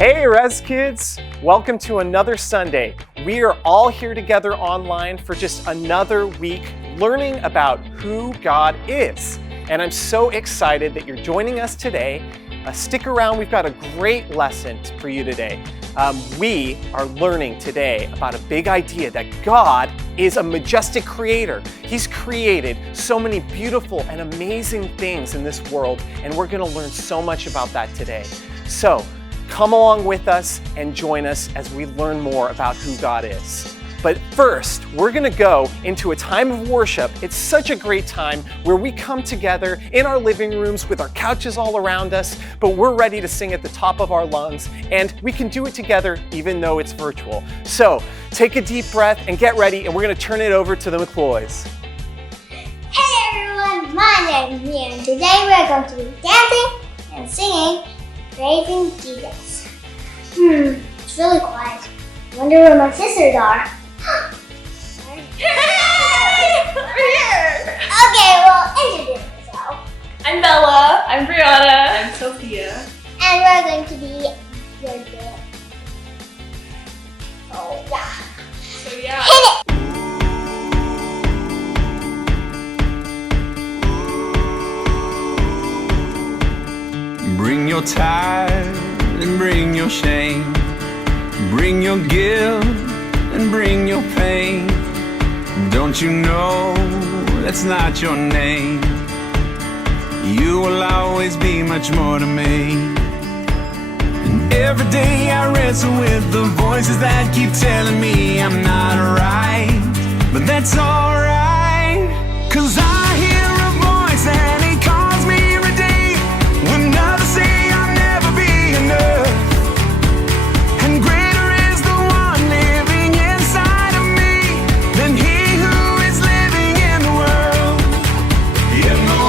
Hey RESkids! Welcome to another Sunday. We are all here together online for just another week learning about who God is. And I'm so excited that you're joining us today. Stick around, we've got a great lesson for you today. We are learning today about a big idea that God is a majestic creator. He's created so many beautiful and amazing things in this world, and we're going to learn so much about that today. So, come along with us and join us as we learn more about who God is. But first, we're going to go into a time of worship. It's such a great time where we come together in our living rooms with our couches all around us, but we're ready to sing at the top of our lungs, and we can do it together even though it's virtual. So take a deep breath and get ready, and we're going to turn it over to the McCloys. Hey everyone, my name is Mia, and today we're going to be dancing and singing Praising Jesus. It's really quiet. I wonder where my sisters are. Sorry. Okay, well, introduce yourself. I'm Bella. I'm Brianna. I'm Sophia. And we're going to be your dance. Oh, yeah. So yeah. Hit it! Bring your tithe and bring your shame. Bring your guilt and bring your pain. Don't you know that's not your name? You will always be much more to me. And every day I wrestle with the voices that keep telling me I'm not right. But that's alright, 'cause I hear a voice and he calls me redeemed. When others say I'll never be enough. And greater is the one living inside of me than he who is living in the world. In the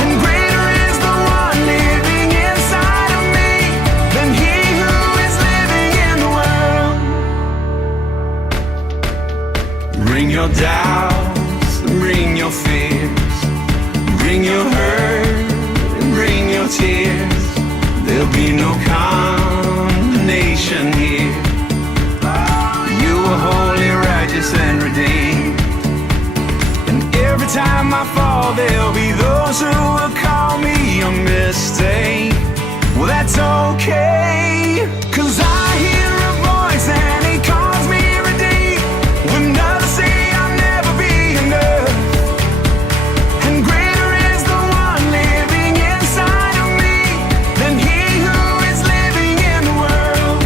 And greater is the one living inside of me than he who is living in the world. Bring your doubts, bring your fears. Bring your hurt and bring your tears. There'll be no condemnation here. You are holy, righteous, and redeemed. And every time I fall, there'll be those who will call me a mistake. Well, that's okay, 'cause I hear a voice and he calls me redeemed. When others say I'll never be enough. And greater is the one living inside of me than he who is living in the world.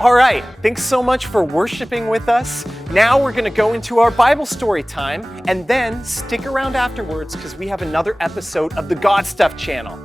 All right, thanks so much for worshiping with us. Now we're going to go into our Bible story time, and then stick around afterwards because we have another episode of the God Stuff channel.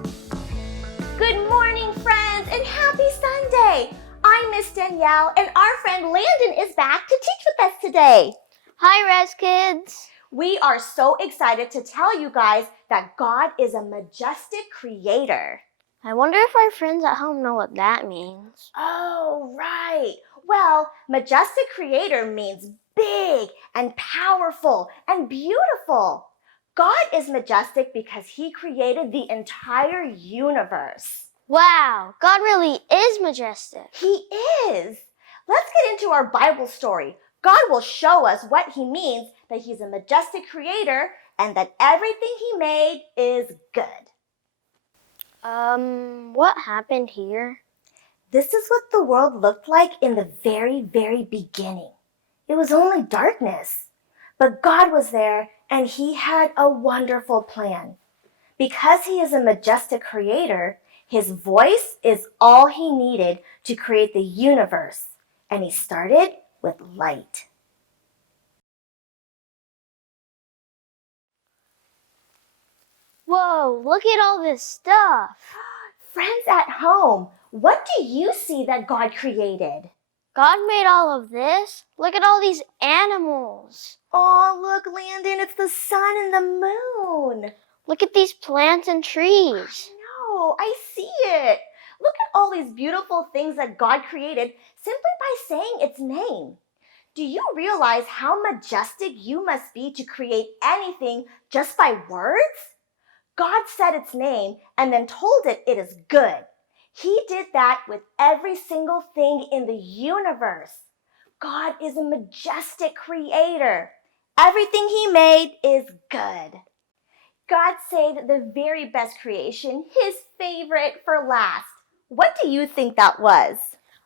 Good morning, friends, and happy Sunday. I'm Miss Danielle, and our friend Landon is back to teach with us today. Hi, RESkids. We are so excited to tell you guys that God is a majestic creator. I wonder if our friends at home know what that means. Oh, right. Well, majestic creator means big and powerful and beautiful. God is majestic because he created the entire universe. Wow, God really is majestic. He is. Let's get into our Bible story. God will show us what he means that he's a majestic creator and that everything he made is good. What happened here? This is what the world looked like in the very, very beginning. It was only darkness. But God was there and he had a wonderful plan. Because he is a majestic creator, his voice is all he needed to create the universe. And he started with light. Whoa, look at all this stuff. Friends at home, what do you see that God created? God made all of this? Look at all these animals. Oh, look, Landon, it's the sun and the moon. Look at these plants and trees. No, I see it. Look at all these beautiful things that God created simply by saying its name. Do you realize how majestic you must be to create anything just by words? God said its name and then told it it is good. He did that with every single thing in the universe. God is a majestic creator. Everything he made is good. God saved the very best creation, his favorite, for last. What do you think that was?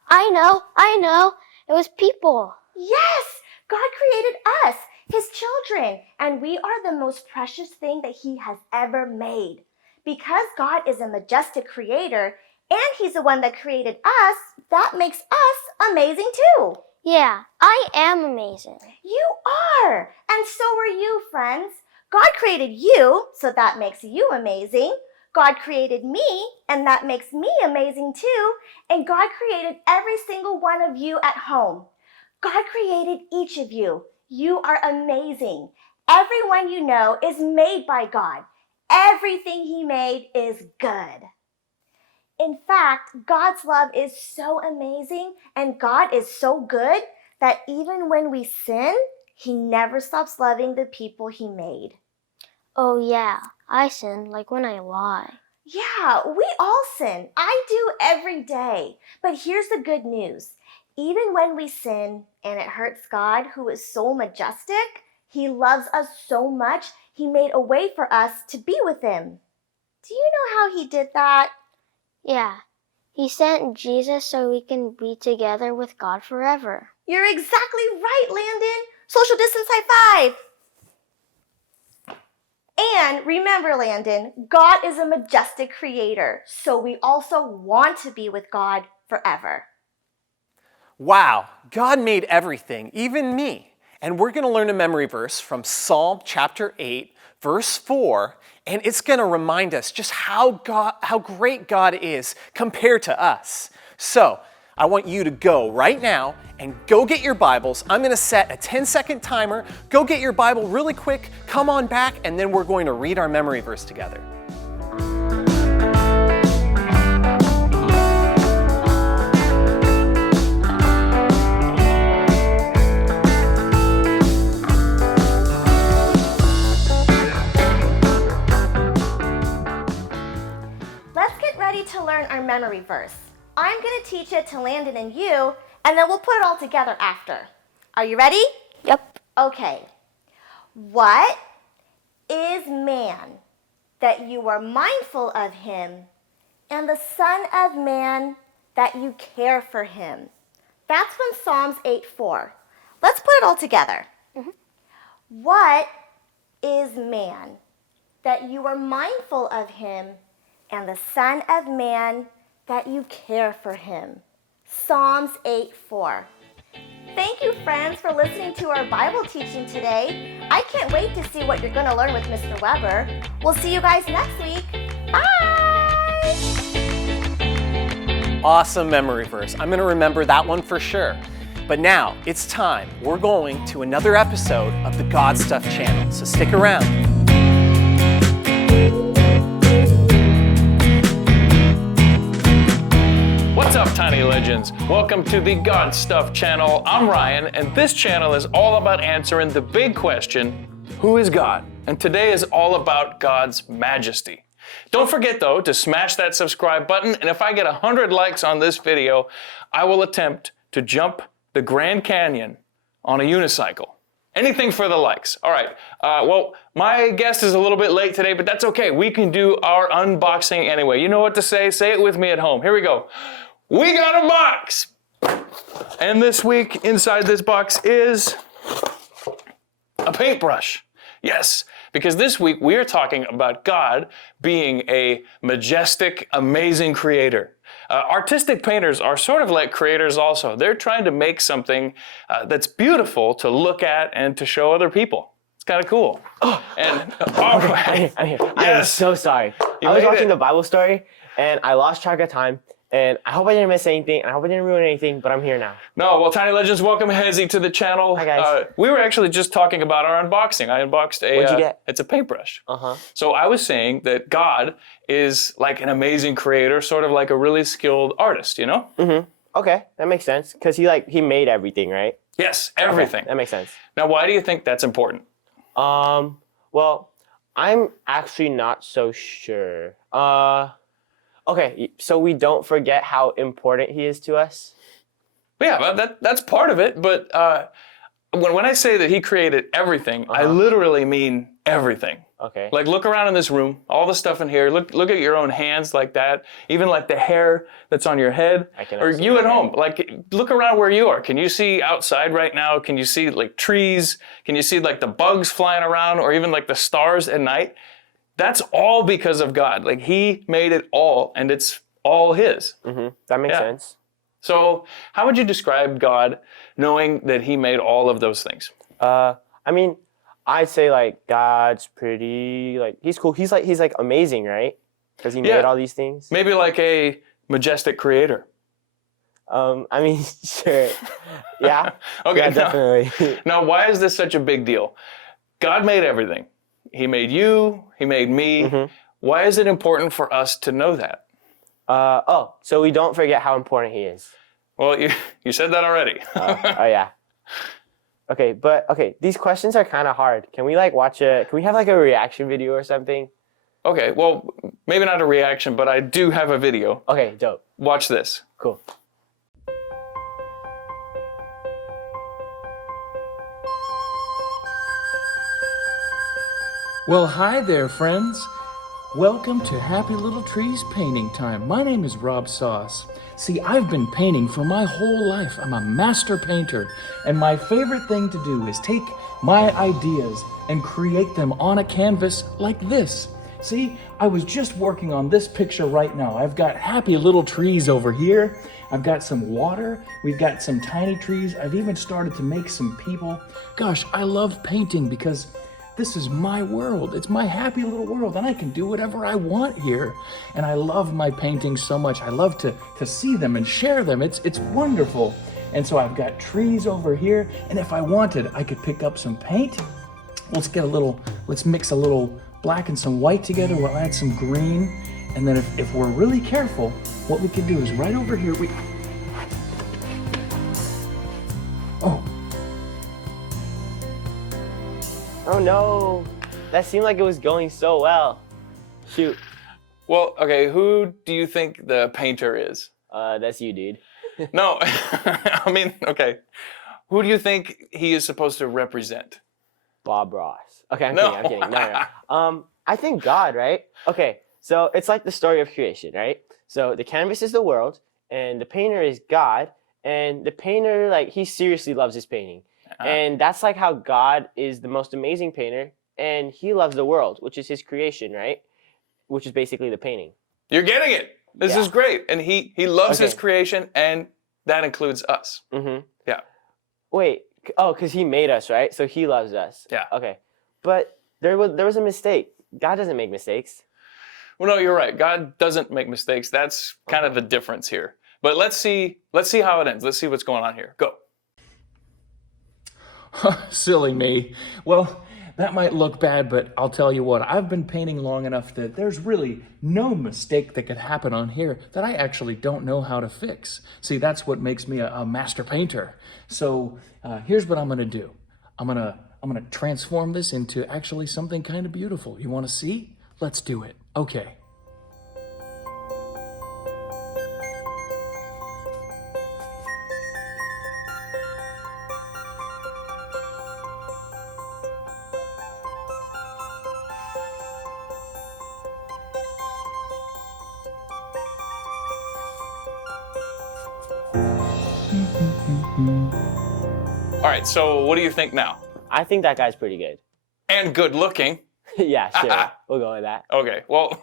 I know. It was people. Yes, God created us, his children, and we are the most precious thing that he has ever made. Because God is a majestic creator and he's the one that created us, that makes us amazing too. Yeah, I am amazing. You are, and so are you, friends. God created you, so that makes you amazing. God created me, and that makes me amazing too. And God created every single one of you at home. God created each of you. You are amazing. Everyone you know is made by God. Everything he made is good. In fact, God's love is so amazing and God is so good that even when we sin, he never stops loving the people he made. Oh yeah, I sin, like when I lie. Yeah, we all sin. I do every day. But here's the good news. Even when we sin and it hurts God, who is so majestic, he loves us so much, he made a way for us to be with him. Do you know how he did that? Yeah, he sent Jesus so we can be together with God forever. You're exactly right, Landon. Social distance high five. And remember, Landon, God is a majestic creator, so we also want to be with God forever. Wow, God made everything, even me. And we're going to learn a memory verse from Psalm chapter 8, verse 4, and it's going to remind us just how great God is compared to us. So, I want you to go right now and go get your Bibles. I'm going to set a 10-second timer. Go get your Bible really quick, come on back, and then we're going to read our memory verse together. To learn our memory verse. I'm going to teach it to Landon and you, and then we'll put it all together after. Are you ready? Yep. Okay. What is man that you are mindful of him, and the Son of Man that you care for him? That's from Psalms 8:4. Let's put it all together. Mm-hmm. What is man that you are mindful of him, and the Son of Man that you care for him? Psalms 8:4. Thank you, friends, for listening to our Bible teaching today. I can't wait to see what you're going to learn with Mr. Weber. We'll see you guys next week. Bye! Awesome memory verse. I'm going to remember that one for sure. But now it's time. We're going to another episode of the God Stuff channel, so stick around. What's up, Tiny Legends? Welcome to the God Stuff channel. I'm Ryan, and this channel is all about answering the big question, who is God? And today is all about God's majesty. Don't forget, though, to smash that subscribe button, and if I get 100 likes on this video, I will attempt to jump the Grand Canyon on a unicycle. Anything for the likes. All right, well, my guest is a little bit late today, but that's okay. We can do our unboxing anyway. You know what to say. Say it with me at home. Here we go. We got a box! And this week, inside this box is a paintbrush. Yes, because this week we are talking about God being a majestic, amazing creator. Artistic painters are sort of like creators also. They're trying to make something that's beautiful to look at and to show other people. It's kind of cool. And I'm here. I am so sorry. I was made watching it. the Bible story and I lost track of time. And I hope I didn't miss anything. And I hope I didn't ruin anything, but I'm here now. No, well, Tiny Legends, welcome Hezzy to the channel. Hi, guys. We were actually just talking about our unboxing. I unboxed a. What'd you get? It's a paintbrush. Uh-huh. So I was saying that God is like an amazing creator, sort of like a really skilled artist, you know? Okay, that makes sense. Because he made everything, right? Yes, everything. That makes sense. Now, why do you think that's important? Well, I'm actually not so sure. Okay, so we don't forget how important he is to us? Yeah, well, that's part of it. But when I say that he created everything, I literally mean everything. Okay. Like, look around in this room, all the stuff in here. Look at your own hands like that. Even like the hair that's on your head. Or see you my at hair. home. Like, look around where you are. Can you see outside right now? Can you see like trees? Can you see like the bugs flying around or even like the stars at night? That's all because of God. Like, he made it all and it's all his. That makes sense. So how would you describe God knowing that he made all of those things? I mean, I'd say like God's pretty, like he's cool. He's like amazing, right? Because he made all these things. Maybe like a majestic creator. I mean, sure. Yeah. Okay. Yeah, definitely. Now, why is this such a big deal? God made everything. He made you. He made me. Why is it important for us to know that? So we don't forget how important he is. Well, you said that already. Oh yeah. Okay, these questions are kind of hard. Can we like can we have like a reaction video or something? Okay, well, maybe not a reaction, but I do have a video. Okay, dope. Watch this. Cool. Well, hi there, friends. Welcome to Happy Little Trees Painting Time. My name is Rob Sauce. See, I've been painting for my whole life. I'm a master painter, and my favorite thing to do is take my ideas and create them on a canvas like this. See, I was just working on this picture right now. I've got happy little trees over here. I've got some water. We've got some tiny trees. I've even started to make some people. Gosh, I love painting because this is my world. It's my happy little world, and I can do whatever I want here. And I love my paintings so much. I love to see them and share them. It's wonderful. And so I've got trees over here, and if I wanted, I could pick up some paint. Let's mix a little black and some white together. We'll add some green. And then if we're really careful, what we could do is right over here, Oh no, that seemed like it was going so well. Shoot. Well, okay, who do you think the painter is? That's you, dude. No, I mean, okay. Who do you think he is supposed to represent? Bob Ross. Okay, I'm No. kidding. No. I think God, right? Okay, so it's like the story of creation, right? So the canvas is the world, and the painter is God, and the painter, like, he seriously loves his painting. And that's like how God is the most amazing painter, and he loves the world, which is his creation, right? Which is basically the painting. You're getting it. This Yeah. is great. And he loves his Okay. creation, and That includes us. Mm-hmm. Yeah. Wait. Oh, because he made us, right? So he loves us. Yeah. Okay. But there was a mistake. God doesn't make mistakes. Well, no, you're right. God doesn't make mistakes. That's kind of the difference here. But let's see how it ends. Let's see what's going on here. Go. Silly me. Well, that might look bad, but I'll tell you what, I've been painting long enough that there's really no mistake that could happen on here that I actually don't know how to fix. See, that's what makes me a master painter. So here's what I'm gonna do. I'm gonna transform this into actually something kind of beautiful. You wanna see? Let's do it. Okay. All right, so what do you think now? I think that guy's pretty good. And good looking. Yeah, sure. We'll go with that. Okay, well,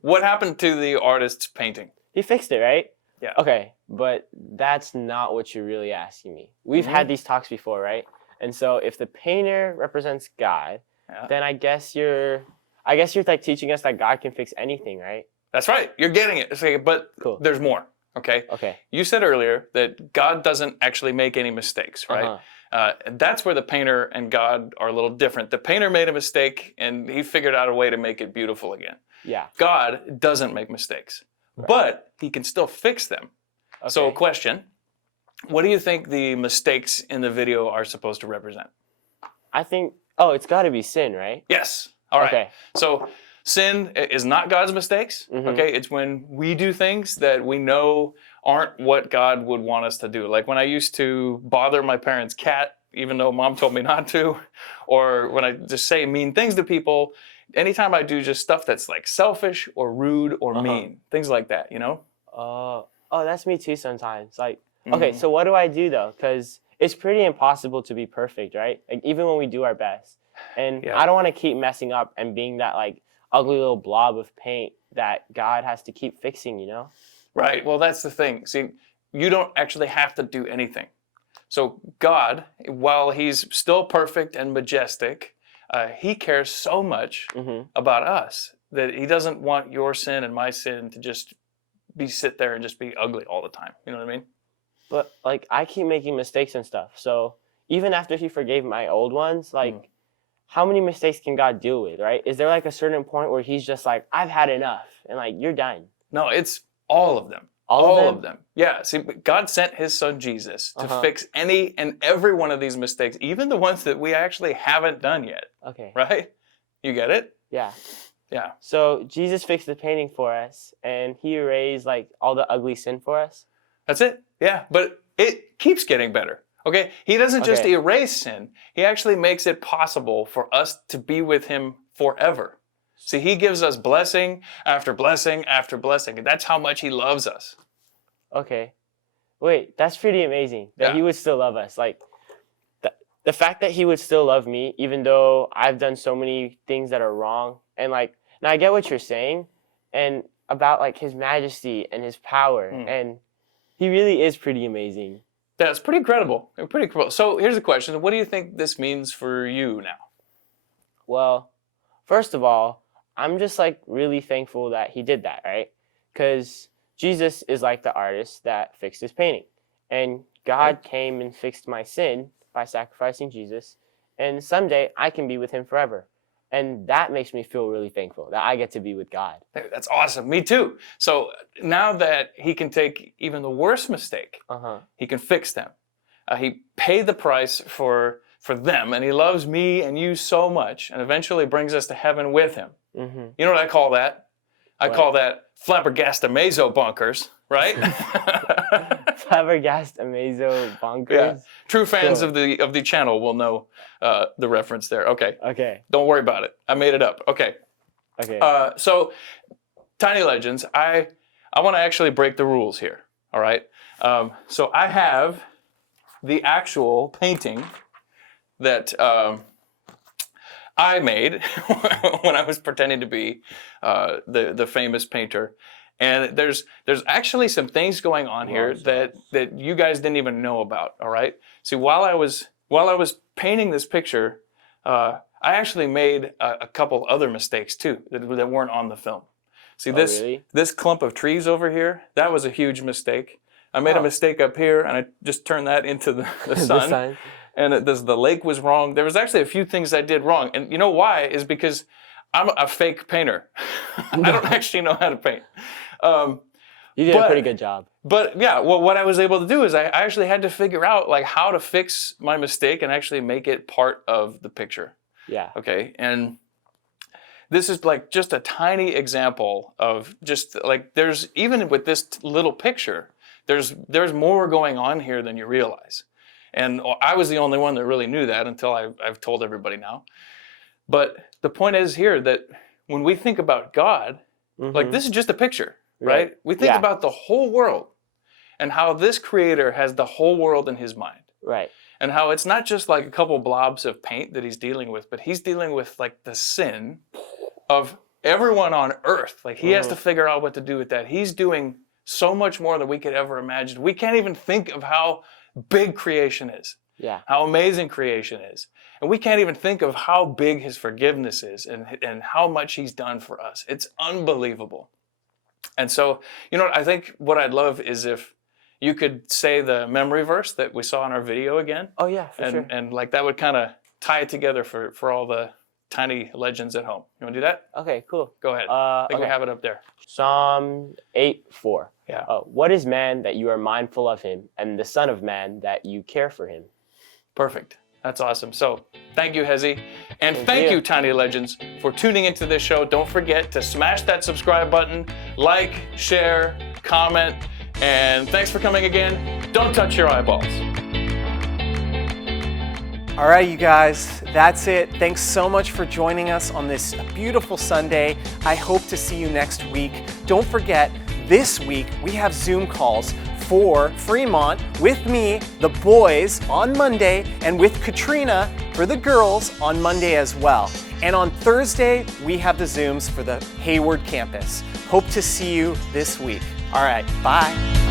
what happened to the artist's painting? He fixed it, right? Yeah. Okay, but that's not what you're really asking me. We've had these talks before, right? And so if the painter represents God, then I guess you're like teaching us that God can fix anything, right? That's right. You're getting it. Okay, but Cool. there's more. Okay. Okay. You said earlier that God doesn't actually make any mistakes, right? That's where the painter and God are a little different. The painter made a mistake and he figured out a way to make it beautiful again. Yeah. God doesn't make mistakes, but he can still fix them. Okay. So, question, what do you think the mistakes in the video are supposed to represent? I think, it's got to be sin, right? Yes. All right. Okay. So sin is not God's mistakes. Okay. It's when we do things that we know aren't what God would want us to do. Like when I used to bother my parents' cat, even though mom told me not to, or when I just say mean things to people, anytime I do just stuff that's like selfish or rude or mean, things like that, you know? That's me too sometimes. Like, okay, so what do I do though? Because it's pretty impossible to be perfect, right? Like even when we do our best. And I don't want to keep messing up and being that like ugly little blob of paint that God has to keep fixing, you know? Right. Well, that's the thing. See, you don't actually have to do anything. So God, while he's still perfect and majestic, he cares so much about us that he doesn't want your sin and my sin to just sit there and just be ugly all the time. You know what I mean? But like I keep making mistakes and stuff. So even after he forgave my old ones, like how many mistakes can God deal with, right? Is there like a certain point where he's just like, I've had enough and like you're done? No, it's all of them. All of them. Yeah. See, God sent his son Jesus to fix any and every one of these mistakes, even the ones that we actually haven't done yet. Okay. Right? You get it? Yeah. Yeah. So Jesus fixed the painting for us and he erased like all the ugly sin for us? That's it. Yeah. But it keeps getting better. Okay? He doesn't just erase sin. He actually makes it possible for us to be with him forever. See, he gives us blessing after blessing after blessing. And that's how much he loves us. Okay. Wait, that's pretty amazing that he would still love us. Like the fact that he would still love me, even though I've done so many things that are wrong. And like, now I get what you're saying and about like his majesty and his power. And he really is pretty amazing. That's pretty incredible. Pretty cool. So here's the question. What do you think this means for you now? Well, first of all, I'm just like really thankful that he did that, right? Because Jesus is like the artist that fixed his painting. And God came and fixed my sin by sacrificing Jesus. And someday I can be with him forever. And that makes me feel really thankful that I get to be with God. That's awesome. Me too. So now that he can take even the worst mistake, he can fix them. He paid the price for them, and he loves me and you so much, and eventually brings us to heaven with him. You know what I call that? I call that flabbergastamazo bunkers, right? Flabbergastamazo bunkers. Yeah. True fans of the channel will know the reference there. Okay. Okay. Don't worry about it. I made it up. Okay. Okay. So, Tiny Legends, I want to actually break the rules here. All right. So I have the actual painting that I made when I was pretending to be the famous painter. And there's actually some things going on here that you guys didn't even know about. All right. See, while I was painting this picture, I actually made a couple other mistakes too that weren't on the film. See this clump of trees over here, that was a huge mistake. I made a mistake up here, and I just turned that into the sun. And the lake was wrong. There was actually a few things I did wrong. And you know why? Is because I'm a fake painter. I don't actually know how to paint. You did a pretty good job. But yeah, well, what I was able to do is I actually had to figure out like how to fix my mistake and actually make it part of the picture. Yeah. Okay. And this is like just a tiny example of just like there's even with this little picture, there's more going on here than you realize. And I was the only one that really knew that until I've told everybody now. But the point is here that when we think about God, like this is just a picture, right? We think about the whole world and how this creator has the whole world in his mind. Right. And how it's not just like a couple blobs of paint that he's dealing with, but he's dealing with like the sin of everyone on earth. Like he has to figure out what to do with that. He's doing so much more than we could ever imagine. We can't even think of how big creation is. Yeah. How amazing creation is. And we can't even think of how big his forgiveness is and how much he's done for us. It's unbelievable. And so, you know, I think what I'd love is if you could say the memory verse that we saw in our video again. Oh yeah, for sure. And like that would kind of tie it together for all the tiny legends at home. You want to do that? Okay, cool. Go ahead. I think we have it up there. Psalm 8:4. Yeah. What is man that you are mindful of him, and the son of man that you care for him? Perfect. That's awesome. So thank you, Hezi. And thank you, Tiny Legends, for tuning into this show. Don't forget to smash that subscribe button, like, share, comment, and thanks for coming again. Don't touch your eyeballs. All right, you guys, that's it. Thanks so much for joining us on this beautiful Sunday. I hope to see you next week. Don't forget, this week we have Zoom calls for Fremont with me, the boys, on Monday, and with Katrina for the girls on Monday as well. And on Thursday, we have the Zooms for the Hayward campus. Hope to see you this week. All right, bye.